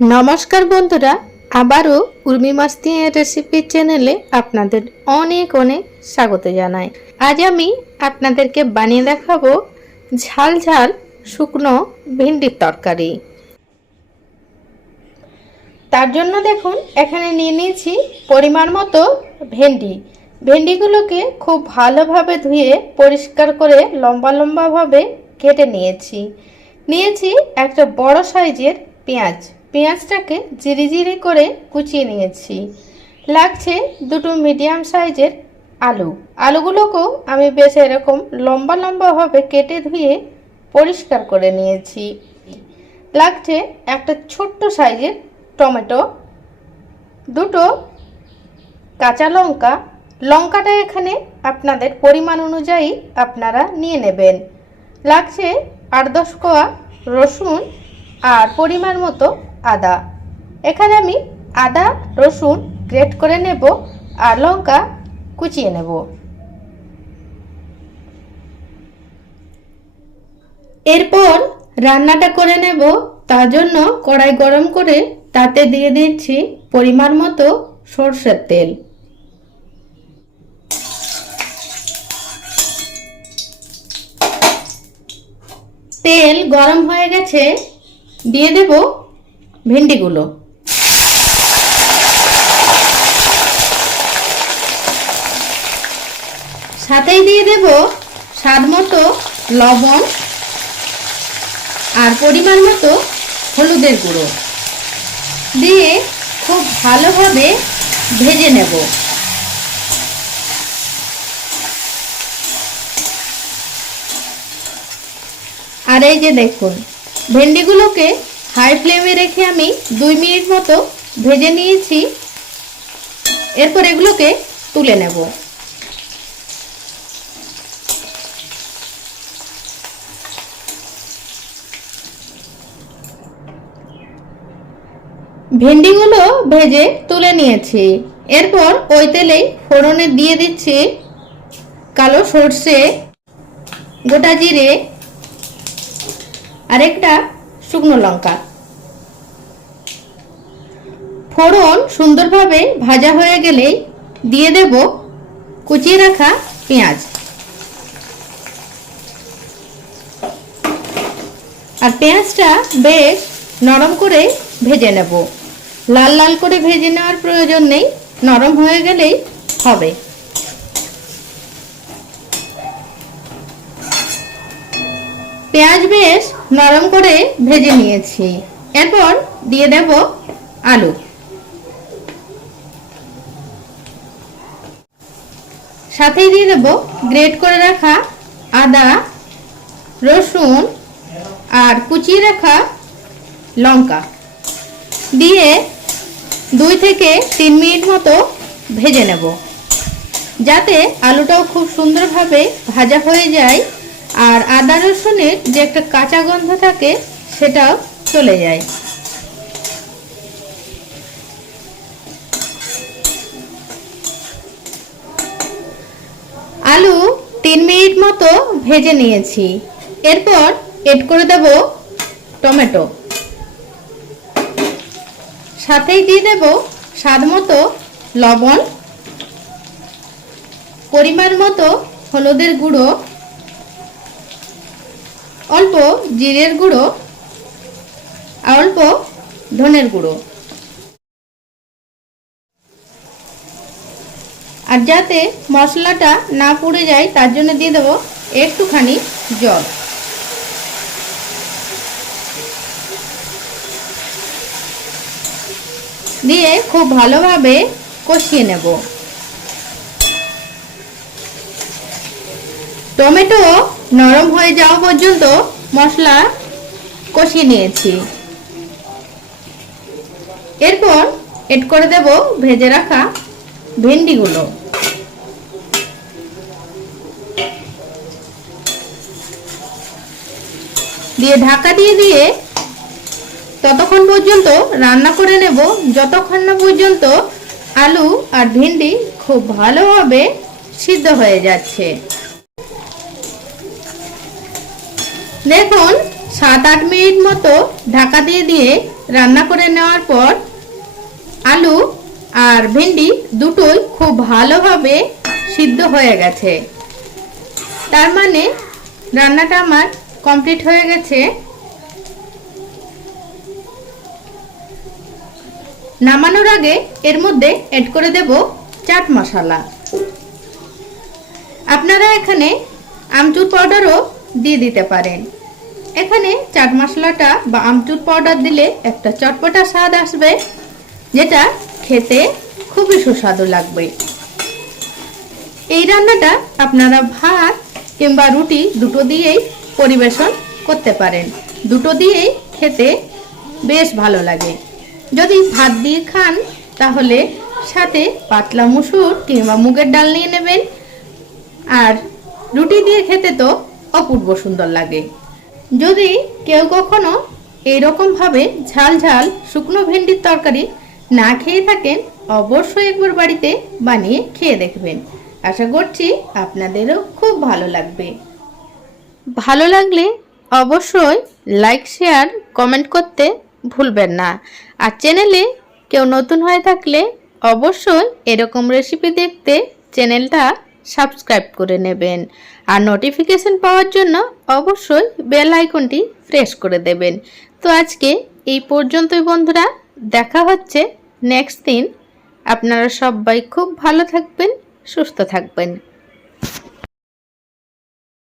নমস্কার বন্ধুরা, আবারও উর্মি মাস্তি রেসিপি চ্যানেলে আপনাদের অনেক অনেক স্বাগত জানাই। আজ আমি আপনাদেরকে বানিয়ে দেখাবো ঝাল ঝাল শুকনো ভেন্ডির তরকারি। তার জন্য দেখুন, এখানে নিয়ে নিয়েছি পরিমাণ মতো ভেন্ডি। ভেন্ডিগুলোকে খুব ভালোভাবে ধুয়ে পরিষ্কার করে লম্বা লম্বাভাবে কেটে নিয়েছি। নিয়েছি একটা বড় সাইজের পেঁয়াজ। পেঁয়াজটাকে জিরি জিরি করে কুচিয়ে নিয়েছি। লাগছে দুটো মিডিয়াম সাইজের আলু। আলুগুলোকেও আমি বেশ এরকম লম্বা লম্বাভাবে কেটে ধুয়ে পরিষ্কার করে নিয়েছি। লাগছে একটা ছোট্ট সাইজের টমেটো, দুটো কাঁচা লঙ্কা। লঙ্কাটা এখানে আপনাদের পরিমাণ অনুযায়ী আপনারা নিয়ে নেবেন। লাগছে আট দশ কোয়া রসুন আর পরিমাণ মতো আদা। এখানে আমি আদা, রসুন গ্রেট করে নেব আর লঙ্কা কুচিয়ে নেব। এরপর রান্নাটা করে নেব। তার জন্য কড়াই গরম করে তাতে দিয়ে দিচ্ছি পরিমাণ মতো সর্ষের তেল। তেল গরম হয়ে গেছে। দিয়ে দেব ভেন্ডিগুলো। সাথেই দিয়ে দেব স্বাদ মতো লবণ আর পরিমাণ মতো হলুদের গুঁড়ো। দিয়ে খুব ভালোভাবে ভেজে নেব। আর এই যে দেখুন, ভেন্ডিগুলোকে হাই ফ্লেমে রেখে আমি দুই মিনিট মতো ভেজে নিয়েছি। এরপর এগুলোকে তুলে নেব। ভেন্ডিগুলো ভেজে তুলে নিয়েছি। এরপর ওই তেলেই ফোড়নে দিয়ে দিচ্ছি কালো সর্ষে, গোটা জিরে, আরেকটা শুকনো লঙ্কা। ফোড়ন সুন্দরভাবে ভাজা হয়ে গেলেই দিয়ে দেব কুচিয়ে রাখা পেঁয়াজ। আর পেঁয়াজটা বেশ নরম করে ভেজে নেব। লাল লাল করে ভেজে নেওয়ার প্রয়োজন নেই, নরম হয়ে গেলেই হবে। পেঁয়াজ বেশ নরম করে ভেজে নিয়েছি। এরপর দিয়ে দেব আলু। সাথেই দিয়ে দেব। গ্রেট করে রাখা আদা, রসুন আর কুচিয়ে রাখা লঙ্কা। দিয়ে দুই থেকে তিন মিনিট মতো ভেজে নেব। যাতে আলুটাও খুব সুন্দরভাবে ভাজা হয়ে যায় আর আদা রসুনের যে একটা কাঁচা গন্ধ থাকে, সেটাও চলে যায়। আলু তিন মিনিট মতো ভেজে নিয়েছি। এরপর এড করে দেব টমেটো। সাথেই দিয়ে দেব স্বাদ মতো লবণ। পরিমাণ মতো হলুদের গুঁড়ো। অল্প জিরের গুঁড়ো। অল্প ধনের গুঁড়ো। আর যাতে মশলাটা না পুড়ে যায়, তার জন্য দিয়ে দেবো একটুখানি জল। দিয়ে খুব ভালোভাবে কষিয়ে নেব। টমেটো নরম হয়ে যাওয়া পর্যন্ত মশলা কষিয়ে নিয়েছি। এরপর এড করে দেব ভেজে রাখা ভেন্ডিগুলো। দিয়ে ঢাকা দিয়ে দিয়ে ততক্ষণ পর্যন্ত রান্না করে নেব। যতক্ষণ না পর্যন্ত আলু আর ভেন্ডি খুব ভালোভাবে সিদ্ধ হয়ে যাচ্ছে। দেখুন সাত আট মিনিট মতো ঢাকা দিয়ে দিয়ে রান্না করে নেওয়ার পর আলু আর ভেন্ডি দুটোই খুব ভালোভাবে সিদ্ধ হয়ে গেছে। তার মানে রান্নাটা আমার কমপ্লিট হয়ে গেছে। নামানোর আগে এর মধ্যে অ্যাড করে দেব চাট মশলা। আপনারা এখানে আমচুর পাউডারও দিয়ে দিতে পারেন। এখানে চাট মশলাটা বা আমচুর পাউডার দিলে একটা চটপটা স্বাদ আসবে, যেটা খেতে খুবই সুস্বাদু লাগবে। এই রান্নাটা আপনারা ভাত কিংবা রুটি দুটো দিয়েই পরিবেশন করতে পারেন। দুটো দিয়েই খেতে বেশ ভালো লাগে। যদি ভাত দিয়ে খান, তাহলে সাথে পাতলা মুসুর কিংবা মুগের ডাল নিয়ে নেবেন। আর রুটি দিয়ে খেতে তো অপূর্ব সুন্দর লাগে। যদি কেউ কখনো এইরকমভাবে ঝাল ঝাল শুকনো ভেন্ডির তরকারি না খেয়ে থাকেন, অবশ্যই একবার বাড়িতে বানিয়ে খেয়ে দেখবেন। আশা করছি আপনাদেরও খুব ভালো লাগবে। ভালো লাগলে অবশ্যই লাইক শেয়ার কমেন্ট করতে ভুলবেন না। আর চ্যানেলে কেউ নতুন হয়ে থাকলে অবশ্যই এরকম রেসিপি দেখতে চ্যানেলটা সাবস্ক্রাইব করে নেবেন। আর নোটিফিকেশন পাওয়ার জন্য অবশ্যই বেল আইকনটি প্রেস করে দেবেন। তো আজকে এই পর্যন্তই বন্ধুরা, দেখা হচ্ছে নেক্সট দিন। আপনারা সবাই খুব ভালো থাকবেন, সুস্থ থাকবেন।